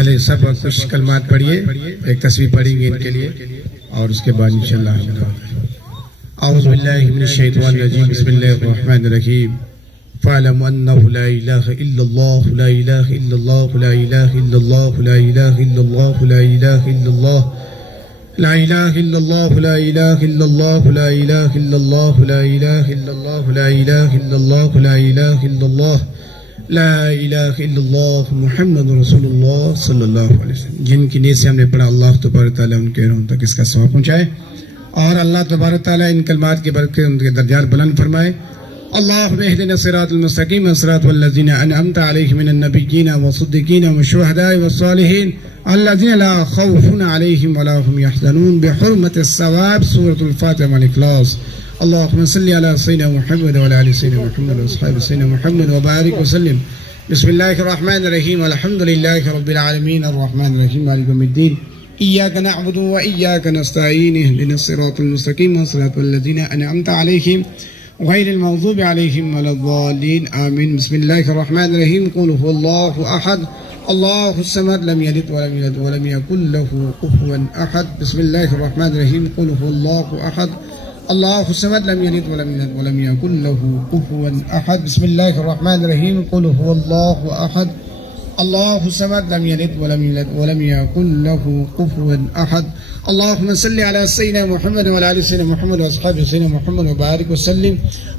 पहले सब कुछ कलमात पढ़िए, एक तस्वीर पढ़ेंगे इनके लिए और उसके बाद इंशाअल्लाह औज़ु बिल्लाहि मिनश शैतानिर रजीम बिस्मिल्लाहिर रहमानिर रहीम फ़अलम अन्नहु ला इलाहा इल्लल्लाह ला इलाहा इल्लल्लाह ला इलाहा इल्लल्लाह ला इलाहा इल्लल्लाह ला इलाहा इल्लल्लाह ला इलाहा इल्लल्लाह ला इलाहा इल्लल्लाह ला इलाहा इल्लल्लाह ला इलाहा इल्लल्लाह ला इलाहा इल्लल्लाह ला इलाहा इल्लल्लाह ला इलाहा इल्लल्लाह मुहम्मदुर रसूलुल्लाह सल्लल्लाहु अलैहि वसल्लम। जिनकी नीयत से हमने पढ़ा अल्लाह तबारक तआला उनके रूह तक इसका सवाब पहुंचाए और अल्लाह तबारक तआला इन कलमात के बरकत उनके दर्जात बुलंद फरमाए। अल्लाहुम्मा इहदिना सिरातल मुस्तकीम सिरातल लज़ीना अनअमता अलैहिम मिनन नबिय्यीना वस्सिद्दीकीना वशुहदाए वस्सालिहीन अल्लज़ीना ला खौफुन अलैहिम वला हुम यहज़नून बिहुर्मतिस सवाब सूरतुल फातिहा वल इखलास। अल्लाहुम्मा सल्लि अला सय्यिदिना मुहम्मद व अला आलि सय्यिदिना मुहम्मद व अस्हाबि सय्यिदिना मुहम्मद व बारिक व सल्लिम। बिस्मिल्लाहिर रहमानिर रहीम अल्हम्दुलिल्लाहि रब्बिल आलमीन अर्रहमानिर रहीम मालिकि यौमिद्दीन इय्याका नअबुदु व इय्याका नस्तईन इहदिनस सिरातल मुस्तकीम सिरातल लज़ीना अनअमता अलैहिम गैरिल मग़ज़ूबि अलैहिम वलद्दाल्लीन आमीन। बिस्मिल्लाहिर रहमानिर रहीम कुल हुवल्लाहु अहद अल्लाहुस समद लम यलिद व लम यूलद व लम यकुल लहू कुफुवन अहद। बिस्मिल्लाहिर रहमानिर रहीम कुल हुवल्लाहु अहद अल्लाहुस समद लम यलिद व लम यूलद व लम यकुल लहू कुफुवन अहद। बिस्मिल्लाहिर रहमानिर रहीम कुल हुवल्लाहु अहद अल्लाहुस समद लम यलिद व लम यूलद व लम यकुल लहू कुफुवन अहद। अल्लाहुम्मा सल्लि अला सय्यिदिना मुहम्मद व अला आलि सय्यिदिना मुहम्मद व अस्हाबि सय्यिदिना मुहम्मद व बारिक व सल्लिम।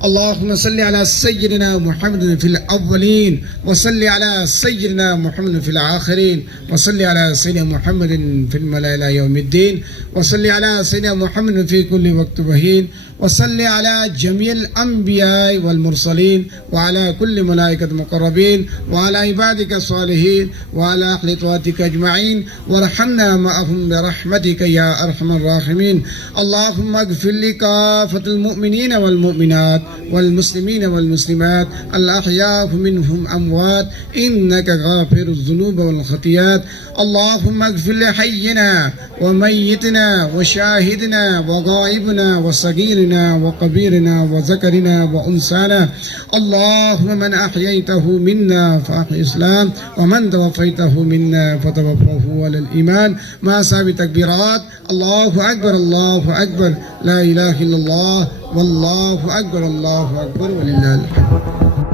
अल्लाहुम्मा सल्लि अला सय्यिदिना मुहम्मद फिल अव्वलीन व सल्लि अला सय्यिदिना मुहम्मद फिल आखिरीन व सल्लि अला सय्यिदिना मुहम्मद फिल मलाइ इला यौमिद्दीन व सल्लि अला सय्यिदिना मुहम्मद फी कुल्लि वक्त व हीन व सल्लि अला जमीइल अंबिया वल मुरसलीन व अला कुल्लि मलाइकत मुक़र्रबीन व अला इबादिका सालिहीन व अला अहलि तआतिका अजमईन वरहमना मअहुम बिरहमतिका या अरहमर राहिमीन। अल्लाहुम्मा अग़फिर लिकाफ़तिल मुमिनीन वल मुमिनात वल मुस्लिमीन वल मुस्लिमात अल अहयाउ मिनहुम अमवात इन्नका गाफ़िरुज़ ज़ुनूब वल ख़तियात। अल्लाहुम्मा अग़फिर लिहय्यिना व मय्यितिना व शाहिदिना व गाइबिना व सगीरिना व कबीरिना व ज़करिना व उन्साना। अल्लाहुम्मा मन अहयैतहु मिन्ना फ़अह्यि इस्लाम व मन तवफ़्फ़ैतहु मिन्ना फ़तवफ़्फ़हु अलल ईमान मा साबि तकबीरात। अल्लाहु अकबर ला इलाहा इल्लल्लाह वल्लाहु अकबर व लिल्लाहिल हम्द।